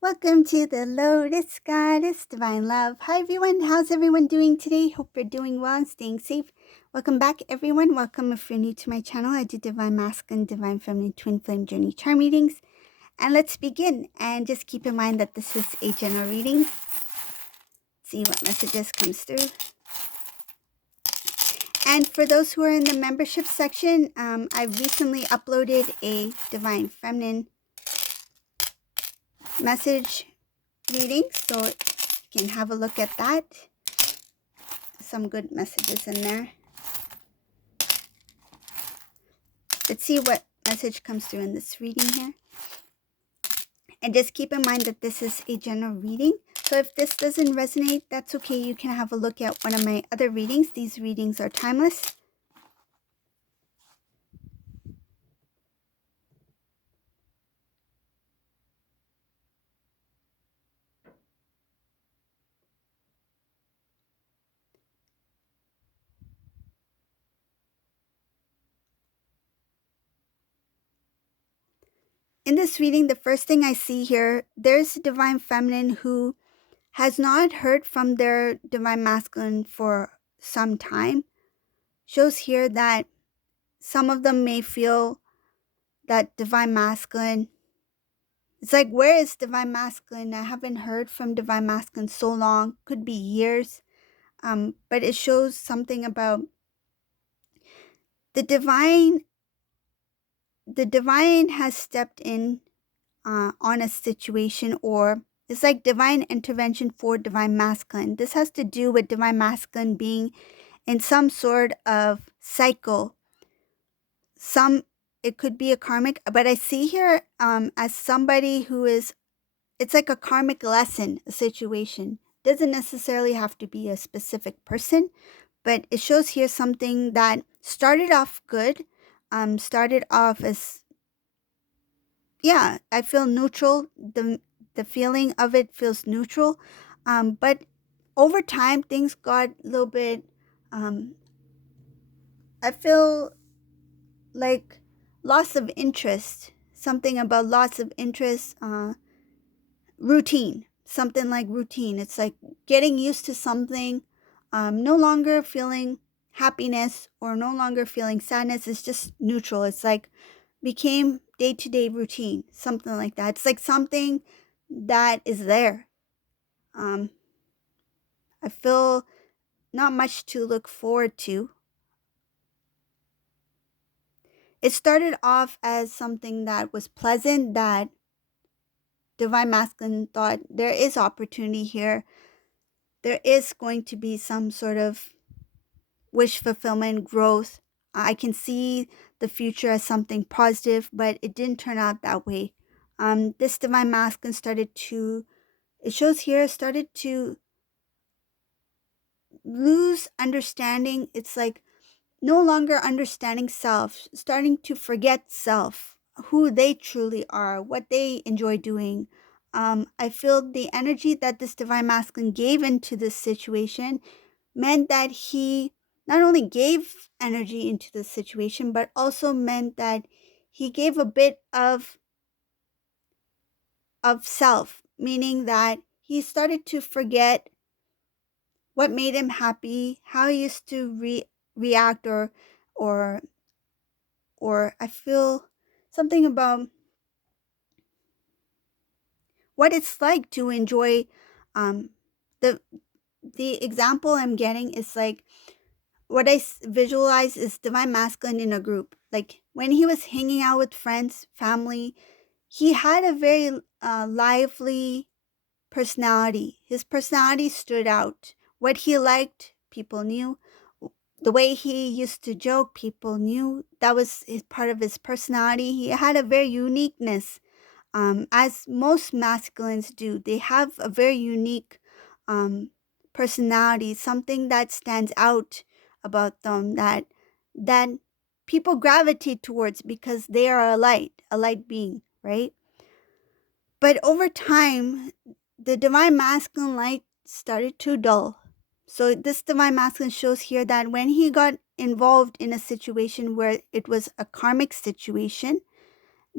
Welcome to the Lotus Goddess Divine Love. Hi everyone, how's everyone doing today? Hope you're doing well and staying safe. Welcome back everyone. Welcome if you're new to my channel. I do Divine Masculine, Divine Feminine, Twin Flame Journey Charm readings. And let's begin. And just keep in mind that this is a general reading. See what messages comes through. And for those who are in the membership section, I recently uploaded a Divine Feminine message reading, so you can have a look at that. Some good messages in there. Let's see what message comes through in this reading here. And just keep in mind that this is a general reading. So if this doesn't resonate, that's okay. You can have a look at one of my other readings. These readings are timeless. In this reading, the first thing I see here, there's a Divine Feminine who has not heard from their Divine Masculine for some time. Shows here that some of them may feel that Divine Masculine, it's like, where is Divine Masculine? I haven't heard from Divine Masculine so long, could be years. But it shows something about the divine. The divine has stepped in on a situation, or it's like divine intervention for Divine Masculine. This has to do with Divine Masculine being in some sort of cycle. It could be a karmic, but I see here as somebody who is, it's like a karmic lesson, a situation. Doesn't necessarily have to be a specific person, but it shows here something that started off good, started off as, yeah, I feel neutral. The feeling of it feels neutral, but over time things got a little bit, I feel like loss of interest, something about loss of interest, routine, something like routine. It's like getting used to something, no longer feeling happiness or no longer feeling sadness. It's just neutral. It's like became day-to-day routine, something like that. It's like something that is there. I feel not much to look forward to. It started off as something that was pleasant, that Divine Masculine thought there is opportunity here. There is going to be some sort of wish fulfillment, growth. I can see the future as something positive, but it didn't turn out that way. This Divine Masculine started to, it shows here, started to lose understanding. It's like no longer understanding self, starting to forget self, who they truly are, what they enjoy doing. I feel the energy that this Divine Masculine gave into this situation meant that he not only gave energy into the situation, but also meant that he gave a bit of self, meaning that he started to forget what made him happy, how he used to react, or I feel something about what it's like to enjoy. um the the example I'm getting is like, what I visualize is Divine Masculine in a group. Like when he was hanging out with friends, family, he had a very lively personality. His personality stood out. What he liked, people knew. The way he used to joke, people knew. That was part of his personality. He had a very uniqueness, as most masculines do. They have a very unique personality, something that stands out about them, that people gravitate towards because they are a light being, right? But over time, the Divine Masculine light started to dull. So this Divine Masculine shows here that when he got involved in a situation where it was a karmic situation,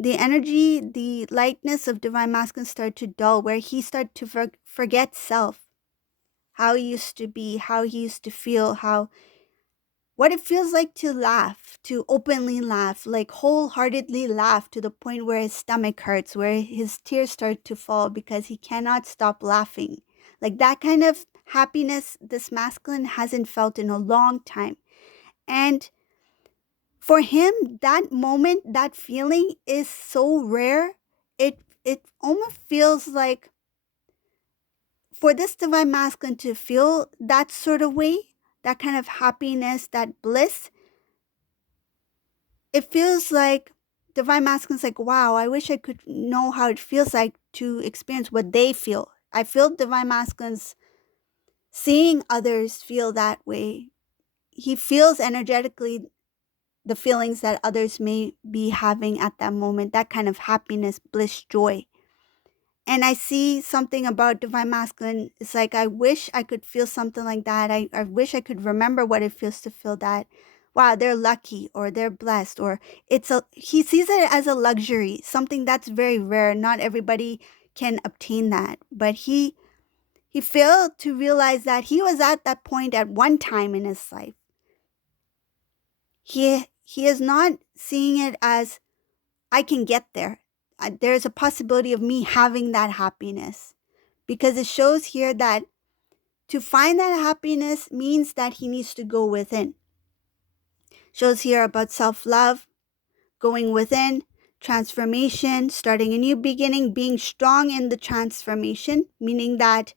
the energy, the lightness of divine masculine start to dull, where he started to forget self, how he used to be, how he used to feel, how what it feels like to laugh, to openly laugh, like wholeheartedly laugh to the point where his stomach hurts, where his tears start to fall because he cannot stop laughing. Like that kind of happiness this masculine hasn't felt in a long time. And for him, that moment, that feeling is so rare. It almost feels like for this divine masculine to feel that sort of way, that kind of happiness, that bliss, it feels like divine masculine's like, wow, I wish I could know how it feels like to experience what they feel. I feel divine masculine's seeing others feel that way. He feels energetically the feelings that others may be having at that moment, that kind of happiness, bliss, joy. And I see something about divine masculine. It's like, I wish I could feel something like that. I wish I could remember what it feels to feel that. Wow, they're lucky or they're blessed, or he sees it as a luxury, something that's very rare. Not everybody can obtain that. But he failed to realize that he was at that point at one time in his life. He is not seeing it as I can get there. There's a possibility of me having that happiness, because it shows here that to find that happiness means that he needs to go within. Shows here about self-love, going within, transformation, starting a new beginning, being strong in the transformation, meaning that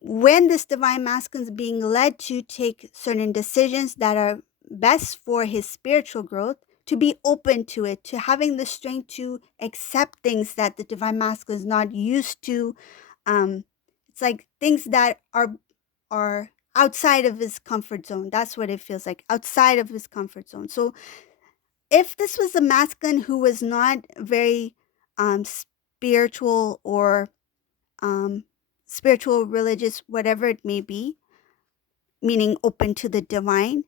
when this divine masculine is being led to take certain decisions that are best for his spiritual growth, to be open to it, to having the strength to accept things that the divine masculine is not used to. It's like things that are outside of his comfort zone. That's what it feels like, outside of his comfort zone. So if this was a masculine who was not very spiritual or um, spiritual, religious, whatever it may be, meaning open to the divine,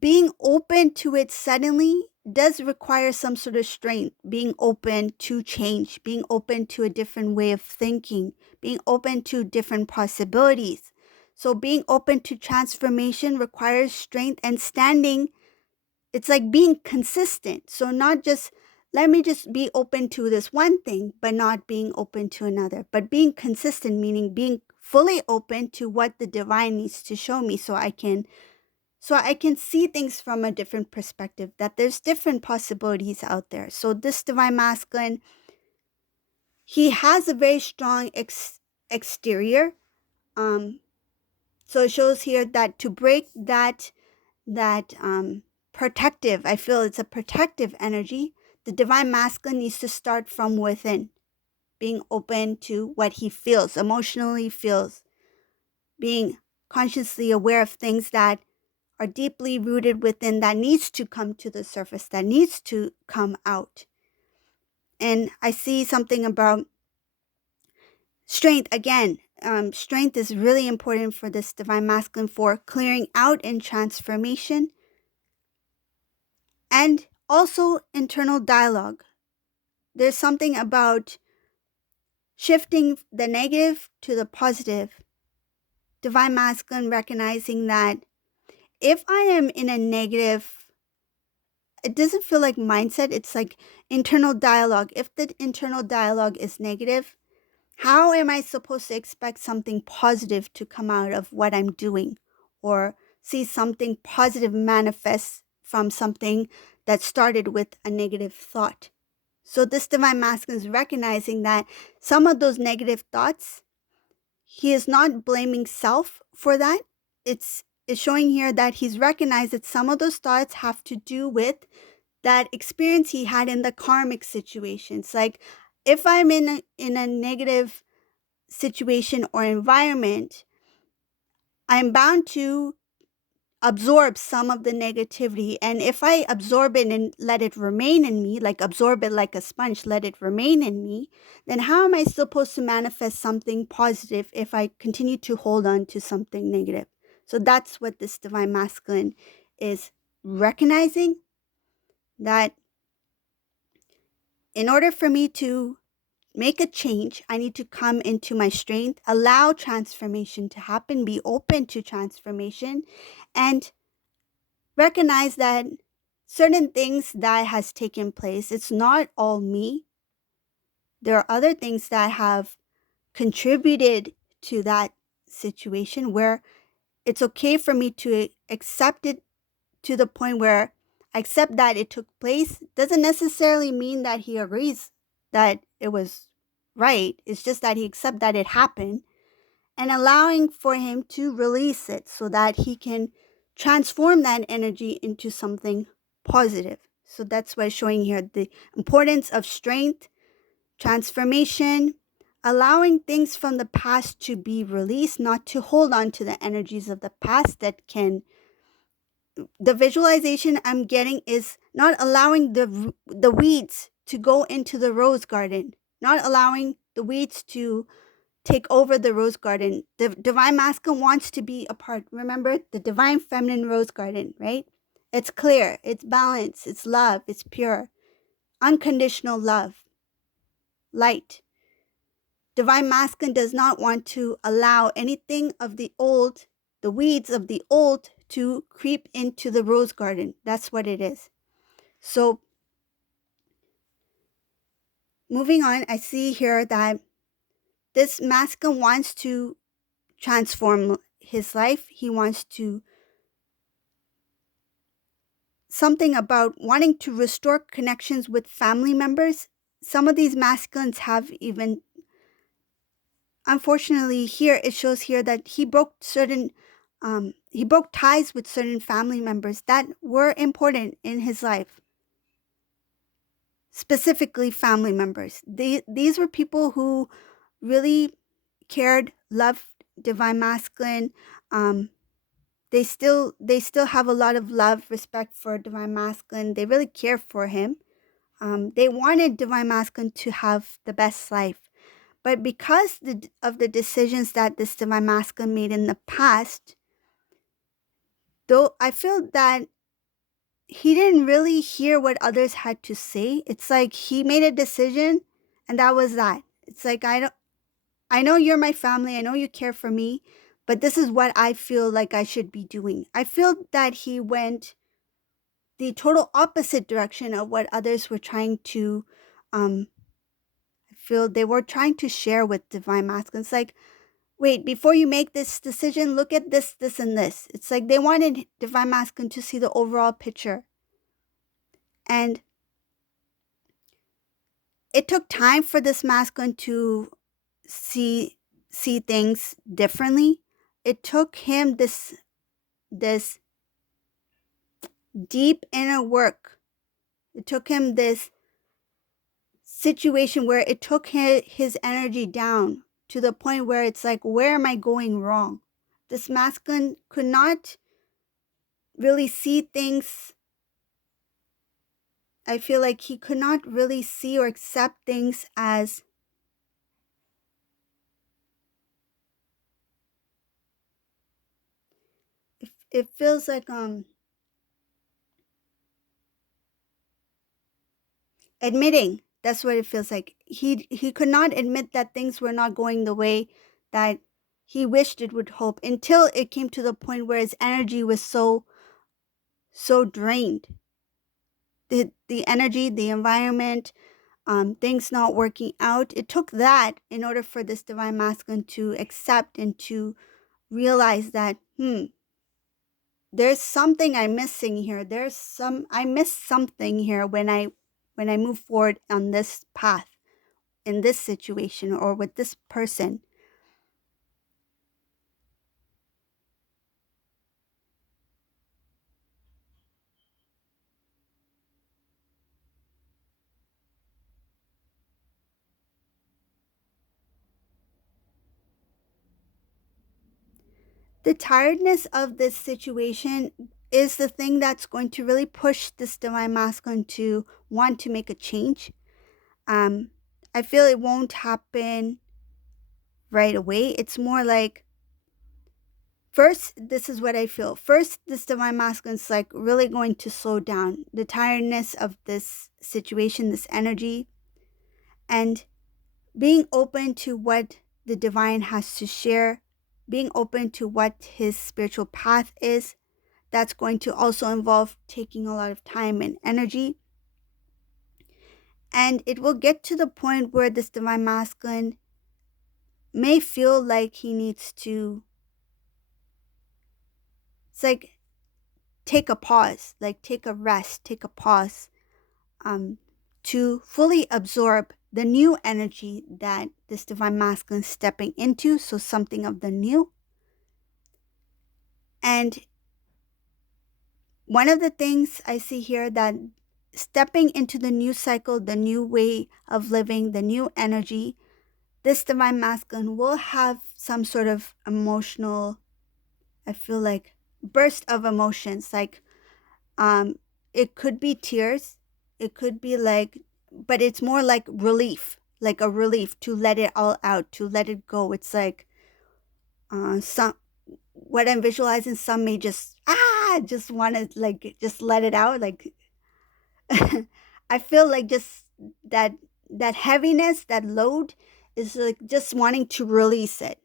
being open to it suddenly does require some sort of strength. Being open to change, being open to a different way of thinking, being open to different possibilities. So being open to transformation requires strength and standing. It's like being consistent. So not just let me just be open to this one thing, but not being open to another. But being consistent, meaning being fully open to what the divine needs to show me, so I can see things from a different perspective, that there's different possibilities out there. So this divine masculine, he has a very strong exterior. So it shows here that to break that protective, I feel it's a protective energy, the divine masculine needs to start from within, being open to what he feels, emotionally feels, being consciously aware of things that are deeply rooted within, that needs to come to the surface, that needs to come out. And I see something about strength again. Strength is really important for this divine masculine, for clearing out and transformation, and also internal dialogue. There's something about shifting the negative to the positive. Divine masculine recognizing that if I am in a negative, it doesn't feel like mindset, it's like internal dialogue. If the internal dialogue is negative, how am I supposed to expect something positive to come out of what I'm doing, or see something positive manifest from something that started with a negative thought? So this divine masculine is recognizing that some of those negative thoughts, he is not blaming self for that. It's showing here that he's recognized that some of those thoughts have to do with that experience he had in the karmic situations. Like if I'm in a negative situation or environment, I'm bound to absorb some of the negativity. And if I absorb it and let it remain in me, like absorb it like a sponge, let it remain in me, then how am I supposed to manifest something positive if I continue to hold on to something negative? So that's what this divine masculine is recognizing, that In order for me to make a change, I need to come into my strength, allow transformation to happen, be open to transformation, and recognize that certain things that has taken place, it's not all me. There are other things that have contributed to that situation where it's okay for me to accept it to the point where I accept that it took place. Doesn't necessarily mean that he agrees that it was right. It's just that he accepts that it happened and allowing for him to release it so that he can transform that energy into something positive. So that's why showing here the importance of strength, transformation, allowing things from the past to be released, not to hold on to the energies of the past that can. The visualization I'm getting is not allowing the weeds to go into the rose garden, not allowing the weeds to take over the rose garden. The divine masculine wants to be a part. Remember the divine feminine rose garden, right? It's clear, it's balanced, it's love, it's pure, unconditional love, light. Divine masculine does not want to allow anything of the old, the weeds of the old, to creep into the rose garden. That's what it is. So, moving on, I see here that this masculine wants to transform his life. He wants to something about wanting to restore connections with family members. Some of these masculines have even, unfortunately, here it shows here that he broke ties with certain family members that were important in his life, specifically family members. These were people who really cared, loved divine masculine. Um, they still have a lot of love, respect for divine masculine. They really care for him. They wanted divine masculine to have the best life. But because of the decisions that this divine masculine made in the past, though I feel that he didn't really hear what others had to say. It's like he made a decision and that was that. It's like I know you're my family, I know you care for me, but this is what I feel like I should be doing. I feel that he went the total opposite direction of what others were trying to I feel they were trying to share with divine masculine. It's like, wait, before you make this decision, look at this, this, and this. It's like they wanted divine masculine to see the overall picture. And it took time for this masculine to see things differently. It took him this deep inner work. It took him this situation where it took his energy down to the point where it's like, where am I going wrong? This masculine could not really see things. I feel like he could not really see or accept things as it feels like admitting. That's what it feels like. He could not admit that things were not going the way that he wished it would hope until it came to the point where his energy was so drained. The energy, the environment, things not working out. It took that in order for this divine masculine to accept and to realize that, there's something I'm missing here. I missed something here when I move forward on this path, in this situation, or with this person. The tiredness of this situation is the thing that's going to really push this divine masculine to want to make a change. Um, I feel it won't happen right away. It's more like, first, this is what I feel. First, this divine masculine's like really going to slow down the tiredness of this situation, this energy. and being open to what the divine has to share, being open to what his spiritual path is. That's going to also involve taking a lot of time and energy. And it will get to the point where this divine masculine may feel like he needs to, it's like, take a pause, like take a rest, take a pause, um, to fully absorb the new energy that this divine masculine is stepping into. So something of the new. And one of the things I see here, that stepping into the new cycle, the new way of living, the new energy, this divine masculine will have some sort of emotional, I feel like, burst of emotions. Like, um, it could be tears, it could be like, but it's more like a relief to let it all out, to let it go. It's like, some, what I'm visualizing, some may just want to like just let it out. Like, I feel like just that that heaviness, that load is like just wanting to release it.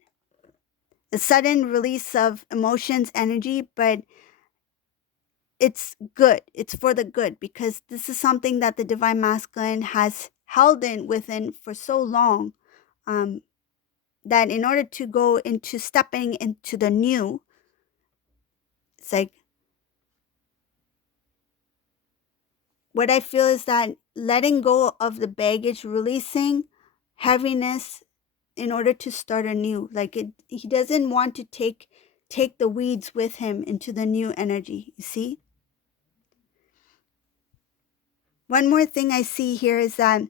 A sudden release of emotions, energy, but it's good. It's for the good, because this is something that the divine masculine has held in within for so long, um, that in order to go into stepping into the new, it's like, what I feel is that letting go of the baggage, releasing heaviness in order to start anew. Like, he doesn't want to take the weeds with him into the new energy. You see? One more thing I see here is that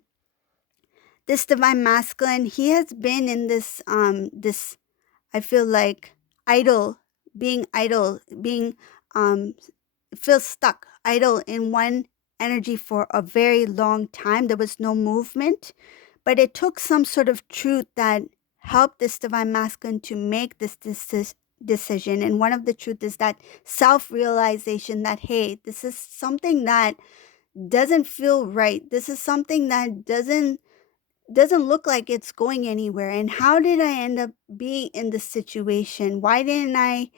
this divine masculine, he has been in this, I feel like, idle, being um feels stuck, idle in one energy for a very long time. There was no movement, but it took some sort of truth that helped this divine masculine to make this decision. And one of the truth is that self-realization, that, hey, this is something that doesn't feel right. This is something that doesn't look like it's going anywhere. And how did I end up being in this situation? Why didn't I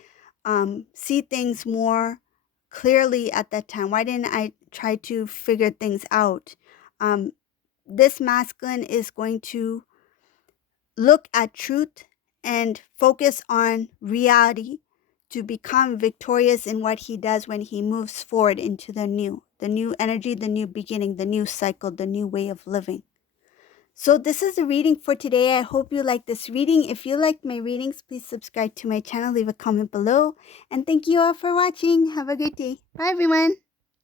see things more clearly at that time? Why didn't I try to figure things out? Um, this masculine is going to look at truth and focus on reality to become victorious in what he does when he moves forward into the new energy, the new beginning, the new cycle, the new way of living. So this is the reading for today. I hope you like this reading. If you liked my readings, please subscribe to my channel, leave a comment below. And thank you all for watching. Have a great day. Bye, everyone.